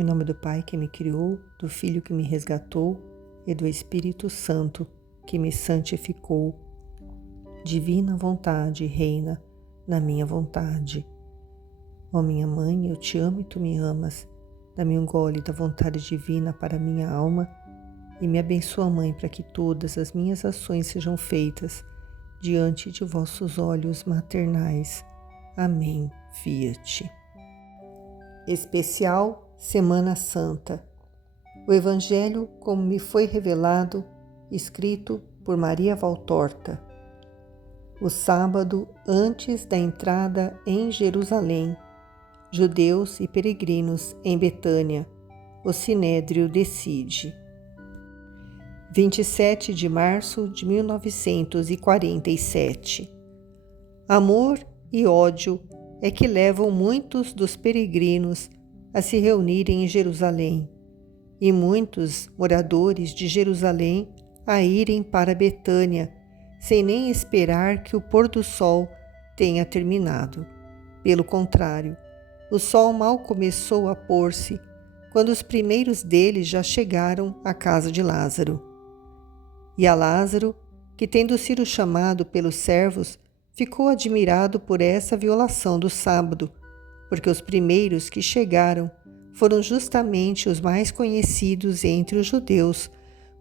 Em nome do Pai que me criou, do Filho que me resgatou e do Espírito Santo que me santificou. Divina vontade reina na minha vontade. Ó minha mãe, eu te amo e tu me amas. Dá-me um gole da vontade divina para minha alma e me abençoa, Mãe, para que todas as minhas ações sejam feitas diante de vossos olhos maternais. Amém. Fiat. Especial Semana Santa. O Evangelho como me foi revelado, escrito por Maria Valtorta. O sábado antes da entrada em Jerusalém, judeus e peregrinos em Betânia, o Sinédrio decide. 27 de março de 1947. Amor e ódio é que levam muitos dos peregrinos a se reunirem em Jerusalém, e muitos moradores de Jerusalém a irem para Betânia, sem nem esperar que o pôr do sol tenha terminado. Pelo contrário, o sol mal começou a pôr-se, quando os primeiros deles já chegaram à casa de Lázaro. E a Lázaro, que tendo sido chamado pelos servos, ficou admirado por essa violação do sábado, porque os primeiros que chegaram foram justamente os mais conhecidos entre os judeus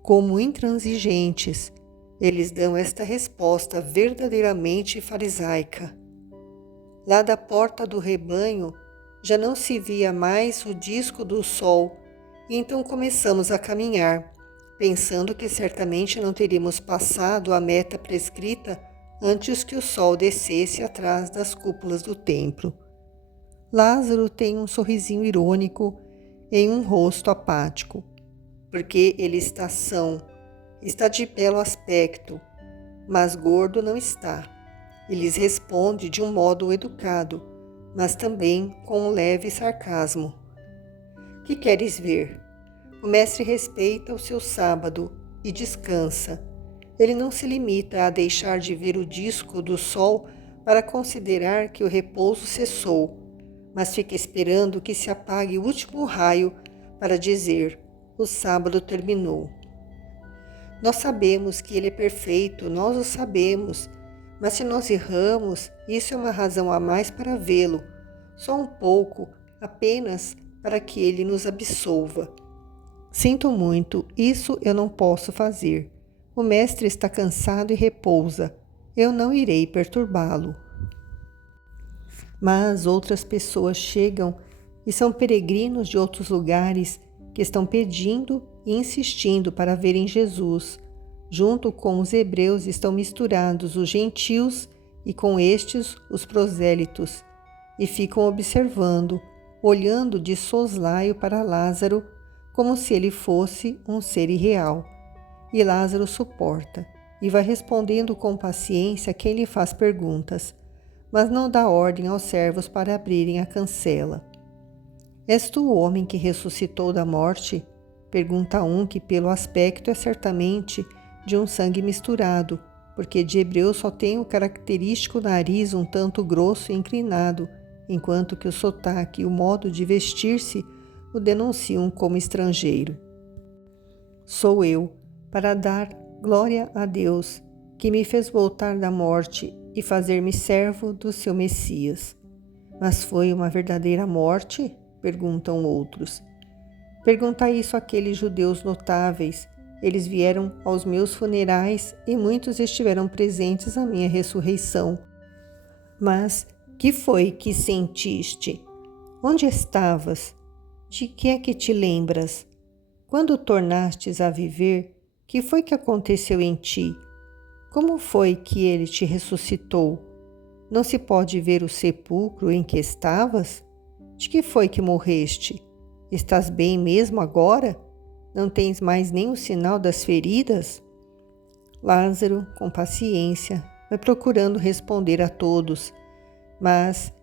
como intransigentes. Eles dão esta resposta verdadeiramente farisaica. Lá da porta do rebanho já não se via mais o disco do sol, e então começamos a caminhar, pensando que certamente não teríamos passado a meta prescrita antes que o sol descesse atrás das cúpulas do templo. Lázaro tem um sorrisinho irônico em um rosto apático, porque ele está são, está de belo aspecto, mas gordo não está. E lhes responde de um modo educado, mas também com um leve sarcasmo. Que queres ver? O mestre respeita o seu sábado e descansa. Ele não se limita a deixar de ver o disco do sol para considerar que o repouso cessou, mas fica esperando que se apague o último raio para dizer: o sábado terminou. Nós sabemos que ele é perfeito, nós o sabemos, mas se nós erramos, isso é uma razão a mais para vê-lo, só um pouco, apenas para que ele nos absolva. Sinto muito, isso eu não posso fazer. O mestre está cansado e repousa. Eu não irei perturbá-lo. Mas outras pessoas chegam e são peregrinos de outros lugares que estão pedindo e insistindo para verem Jesus. Junto com os hebreus estão misturados os gentios e com estes os prosélitos, e ficam observando, olhando de soslaio para Lázaro, como se ele fosse um ser irreal. E Lázaro suporta, e vai respondendo com paciência a quem lhe faz perguntas, mas não dá ordem aos servos para abrirem a cancela. És tu o homem que ressuscitou da morte? Pergunta um que pelo aspecto é certamente de um sangue misturado, porque de hebreu só tem o característico nariz um tanto grosso e inclinado, enquanto que o sotaque e o modo de vestir-se o denunciam como estrangeiro. Sou eu, para dar glória a Deus, que me fez voltar da morte e fazer-me servo do seu Messias. Mas foi uma verdadeira morte? Perguntam outros. Pergunta isso àqueles judeus notáveis. Eles vieram aos meus funerais e muitos estiveram presentes à minha ressurreição. Mas que foi que sentiste? Onde estavas? De que é que te lembras? Quando tornastes a viver, que foi que aconteceu em ti? Como foi que ele te ressuscitou? Não se pode ver o sepulcro em que estavas? De que foi que morreste? Estás bem mesmo agora? Não tens mais nem o sinal das feridas? Lázaro, com paciência, vai procurando responder a todos, mas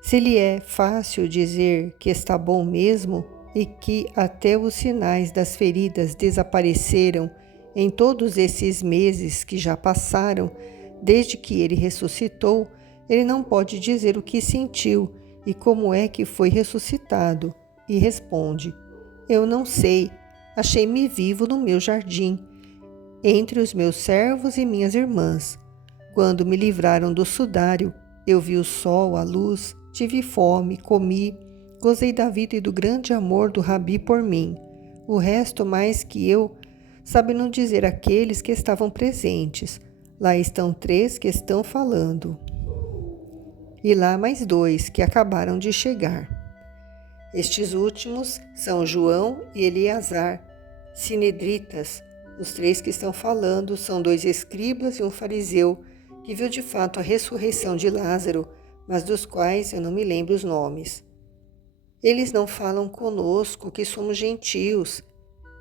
se lhe é fácil dizer que está bom mesmo e que até os sinais das feridas desapareceram em todos esses meses que já passaram, desde que ele ressuscitou, ele não pode dizer o que sentiu e como é que foi ressuscitado, e responde: Eu não sei, achei-me vivo no meu jardim, entre os meus servos e minhas irmãs. Quando me livraram do sudário, eu vi o sol, a luz, tive fome, comi, gozei da vida e do grande amor do Rabi por mim. O resto, mais que eu, sabe não dizer aqueles que estavam presentes. Lá estão 3 que estão falando. E lá mais 2 que acabaram de chegar. Estes últimos são João e Eleazar, sinedritas. Os 3 que estão falando são 2 escribas e um fariseu, que viu de fato a ressurreição de Lázaro, mas dos quais eu não me lembro os nomes. Eles não falam conosco, que somos gentios,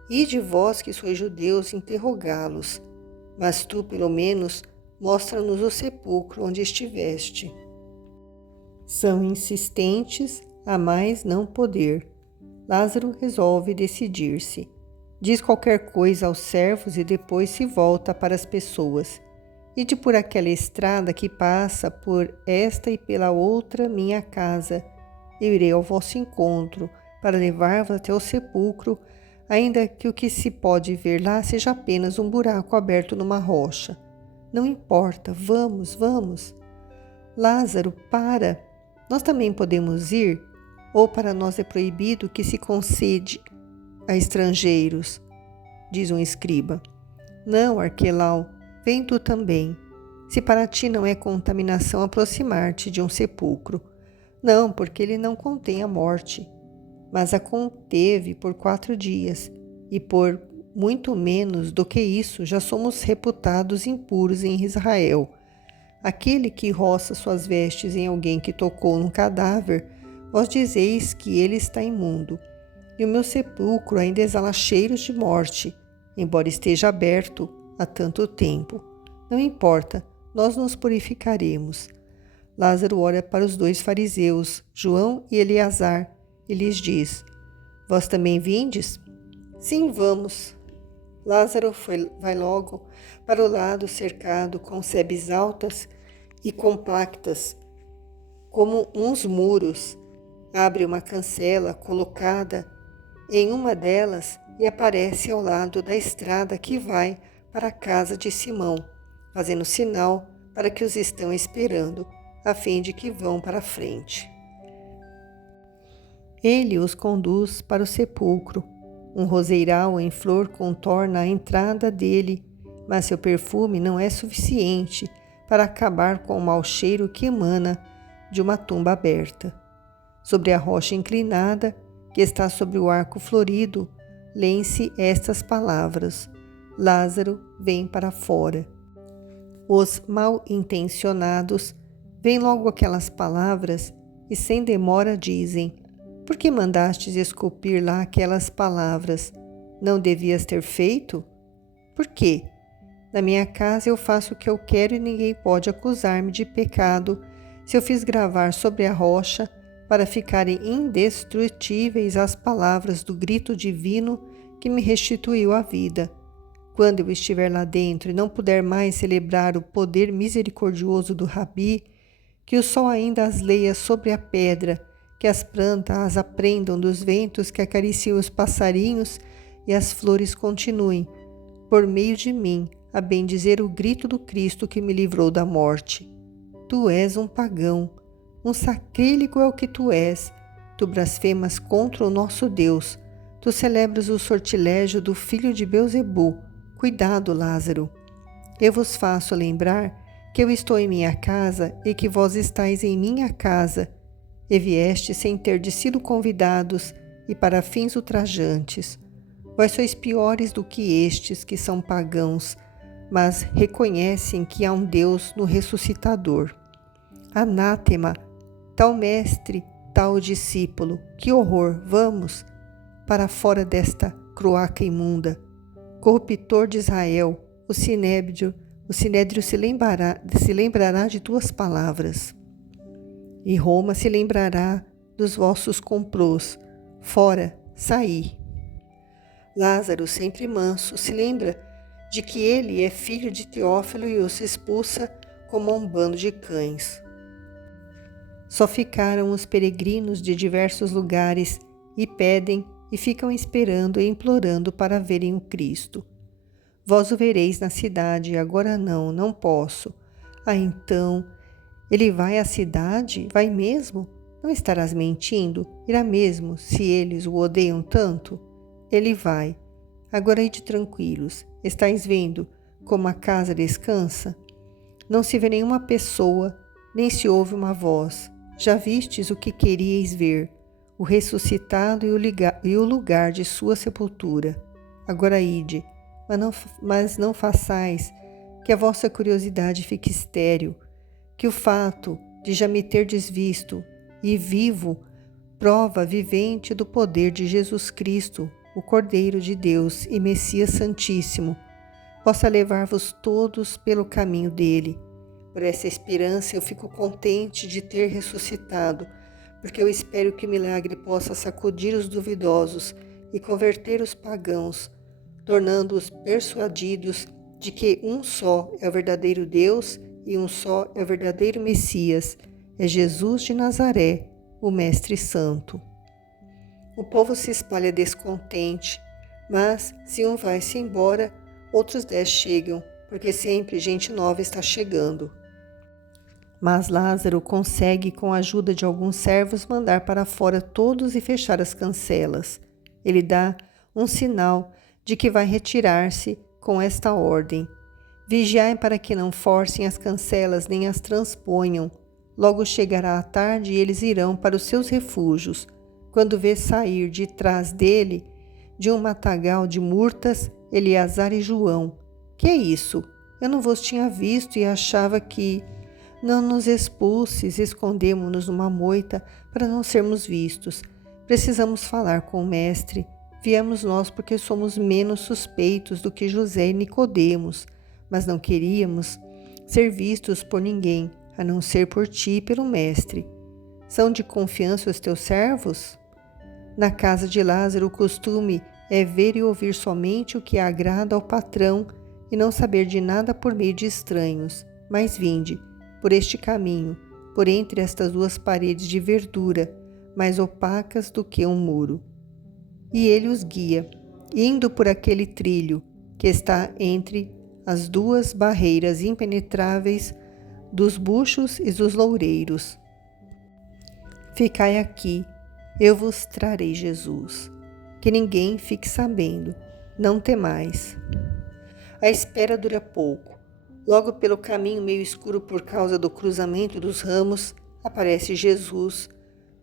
e de vós que sois judeus, interrogá-los. Mas tu, pelo menos, mostra-nos o sepulcro onde estiveste. São insistentes a mais não poder. Lázaro resolve decidir-se. Diz qualquer coisa aos servos e depois se volta para as pessoas. Ide por aquela estrada que passa por esta e pela outra minha casa. Eu irei ao vosso encontro para levar-vos até o sepulcro, ainda que o que se pode ver lá seja apenas um buraco aberto numa rocha. Não importa, vamos, vamos. Lázaro, para! Nós também podemos ir? Ou para nós é proibido que se concede a estrangeiros? Diz um escriba. Não, Arquelau, vem tu também. Se para ti não é contaminação aproximar-te de um sepulcro. Não, porque ele não contém a morte, mas a conteve por 4 dias, e por muito menos do que isso já somos reputados impuros em Israel. Aquele que roça suas vestes em alguém que tocou num cadáver, vós dizeis que ele está imundo. E o meu sepulcro ainda exala cheiros de morte, embora esteja aberto há tanto tempo. Não importa, nós nos purificaremos. Lázaro olha para os 2 fariseus, João e Eleazar, e lhes diz: Vós também vindes? Sim, vamos. Lázaro vai logo para o lado cercado com sebes altas e compactas, como uns muros. Abre uma cancela colocada em uma delas e aparece ao lado da estrada que vai para a casa de Simão, fazendo sinal para que os estão esperando, a fim de que vão para a frente. Ele os conduz para o sepulcro. Um roseiral em flor contorna a entrada dele, mas seu perfume não é suficiente para acabar com o mau cheiro que emana de uma tumba aberta. Sobre a rocha inclinada, que está sobre o arco florido, lêem-se estas palavras: Lázaro vem para fora. Os mal-intencionados veem logo aquelas palavras e sem demora dizem: Por que mandastes esculpir lá aquelas palavras? Não devias ter feito? Por quê? Na minha casa eu faço o que eu quero e ninguém pode acusar-me de pecado se eu fiz gravar sobre a rocha para ficarem indestrutíveis as palavras do grito divino que me restituiu a vida. Quando eu estiver lá dentro e não puder mais celebrar o poder misericordioso do Rabi, que o sol ainda as leia sobre a pedra, que as plantas as aprendam dos ventos que acariciam os passarinhos e as flores continuem, por meio de mim, a bendizer o grito do Cristo que me livrou da morte. Tu és um pagão, um sacrílego é o que tu és. Tu blasfemas contra o nosso Deus. Tu celebras o sortilégio do filho de Belzebu. Cuidado, Lázaro. Eu vos faço lembrar que eu estou em minha casa e que vós estáis em minha casa, e vieste sem terdes sido convidados e para fins ultrajantes. Vós sois piores do que estes que são pagãos, mas reconhecem que há um Deus no ressuscitador. Anátema, tal mestre, tal discípulo, que horror, vamos para fora desta croaca imunda. Corruptor de Israel, o Sinédrio se lembrará de tuas palavras. E Roma se lembrará dos vossos complôs. Fora, saí. Lázaro, sempre manso, se lembra de que ele é filho de Teófilo e os expulsa como um bando de cães. Só ficaram os peregrinos de diversos lugares e pedem e ficam esperando e implorando para verem o Cristo. Vós o vereis na cidade, agora não, não posso. Ah, então, ele vai à cidade? Vai mesmo? Não estarás mentindo? Irá mesmo, se eles o odeiam tanto? Ele vai. Agora ide tranquilos. Estais vendo como a casa descansa? Não se vê nenhuma pessoa, nem se ouve uma voz. Já vistes o que queríeis ver, o ressuscitado e o lugar de sua sepultura. Agora ide, mas não façais que a vossa curiosidade fique estéril, que o fato de já me terdes visto e vivo, prova vivente do poder de Jesus Cristo, o Cordeiro de Deus e Messias Santíssimo, possa levar-vos todos pelo caminho dele. Por essa esperança eu fico contente de ter ressuscitado, porque eu espero que o milagre possa sacudir os duvidosos e converter os pagãos, tornando-os persuadidos de que um só é o verdadeiro Deus e um só é o verdadeiro Messias, é Jesus de Nazaré, o Mestre Santo. O povo se espalha descontente, mas se um vai-se embora, outros 10 chegam, porque sempre gente nova está chegando. Mas Lázaro consegue, com a ajuda de alguns servos, mandar para fora todos e fechar as cancelas. Ele dá um sinal de que vai retirar-se com esta ordem: vigiai para que não forcem as cancelas nem as transponham. Logo chegará a tarde e eles irão para os seus refúgios. Quando vê sair de trás dele, de um matagal de murtas, Eleazar e João: que é isso? Eu não vos tinha visto e achava que... Não nos expulses, escondemo-nos numa moita para não sermos vistos. Precisamos falar com o mestre. Viemos nós porque somos menos suspeitos do que José e Nicodemos, mas não queríamos ser vistos por ninguém, a não ser por ti e pelo mestre. São de confiança os teus servos? Na casa de Lázaro o costume é ver e ouvir somente o que agrada ao patrão e não saber de nada por meio de estranhos. Mas vinde, por este caminho, por entre estas duas paredes de verdura, mais opacas do que um muro. E ele os guia, indo por aquele trilho que está entre as duas barreiras impenetráveis dos buchos e dos loureiros. Ficai aqui, eu vos trarei Jesus. Que ninguém fique sabendo, não temais. A espera dura pouco. Logo pelo caminho meio escuro por causa do cruzamento dos ramos, aparece Jesus,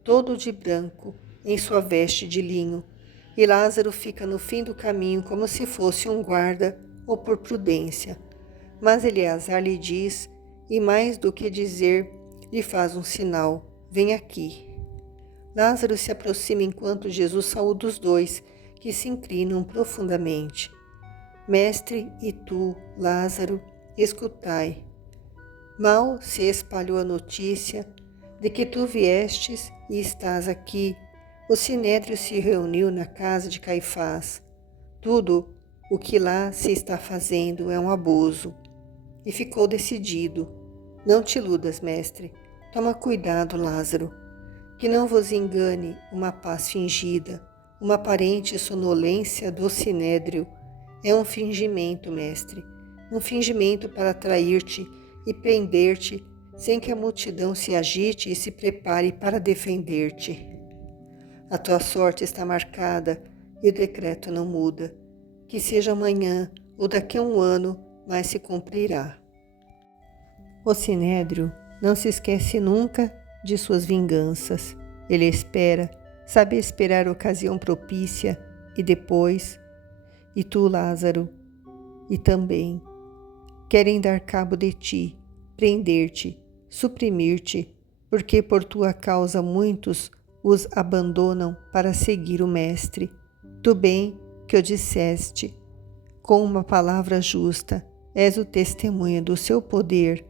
todo de branco, em sua veste de linho, e Lázaro fica no fim do caminho como se fosse um guarda ou por prudência. Mas Eleazar lhe diz, e mais do que dizer, lhe faz um sinal: vem aqui. Lázaro se aproxima enquanto Jesus saúda os dois, que se inclinam profundamente. Mestre, e tu, Lázaro, escutai. Mal se espalhou a notícia de que tu viestes e estás aqui. O sinédrio se reuniu na casa de Caifás. Tudo o que lá se está fazendo é um abuso. E ficou decidido. Não te iludas, mestre. Toma cuidado, Lázaro, que não vos engane uma paz fingida, uma aparente sonolência do sinédrio. É um fingimento, mestre. Um fingimento para atrair-te e prender-te, sem que a multidão se agite e se prepare para defender-te. A tua sorte está marcada e o decreto não muda. Que seja amanhã ou daqui a um ano, mas se cumprirá. O sinédrio não se esquece nunca de suas vinganças. Ele espera, sabe esperar a ocasião propícia e depois, e tu, Lázaro, e também, querem dar cabo de ti, prender-te, suprimir-te, porque por tua causa muitos os abandonam para seguir o Mestre. Tu bem que o disseste, com uma palavra justa, és o testemunho do seu poder,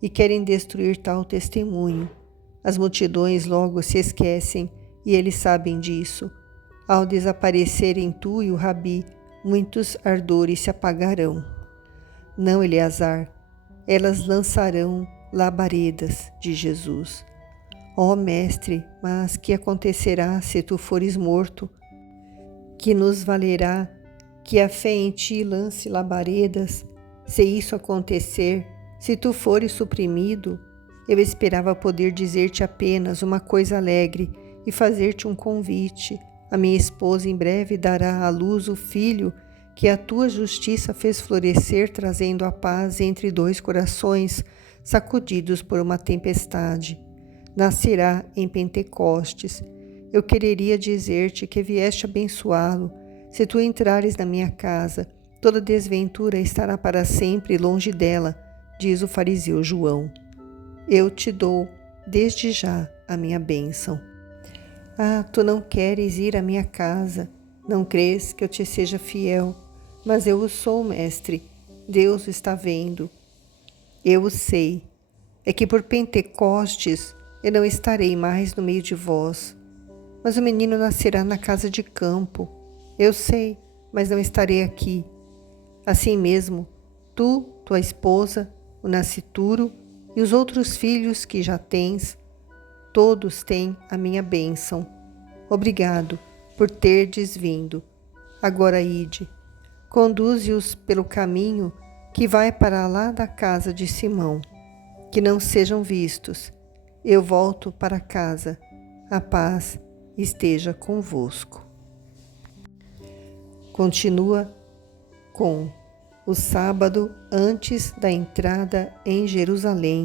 e querem destruir tal testemunho. As multidões logo se esquecem, e eles sabem disso. Ao desaparecerem tu e o Rabi, muitos ardores se apagarão. Não, Eleazar, elas lançarão labaredas de Jesus. Ó Mestre, mas que acontecerá se tu fores morto? Que nos valerá que a fé em ti lance labaredas? Se isso acontecer, se tu fores suprimido, eu esperava poder dizer-te apenas uma coisa alegre e fazer-te um convite. A minha esposa em breve dará à luz o filho que a tua justiça fez florescer, trazendo a paz entre dois corações sacudidos por uma tempestade. Nascerá em Pentecostes. Eu quereria dizer-te que vieste abençoá-lo. Se tu entrares na minha casa, toda desventura estará para sempre longe dela, diz o fariseu João. Eu te dou, desde já, a minha bênção. Ah, tu não queres ir à minha casa, não crês que eu te seja fiel, mas eu o sou, mestre, Deus o está vendo. Eu o sei, é que por Pentecostes eu não estarei mais no meio de vós, mas o menino nascerá na casa de campo. Eu sei, mas não estarei aqui. Assim mesmo, tu, tua esposa, o nascituro e os outros filhos que já tens, todos têm a minha bênção. Obrigado por terdes vindo. Agora ide, conduze-os pelo caminho que vai para lá da casa de Simão. Que não sejam vistos. Eu volto para casa. A paz esteja convosco. Continua com o sábado antes da entrada em Jerusalém.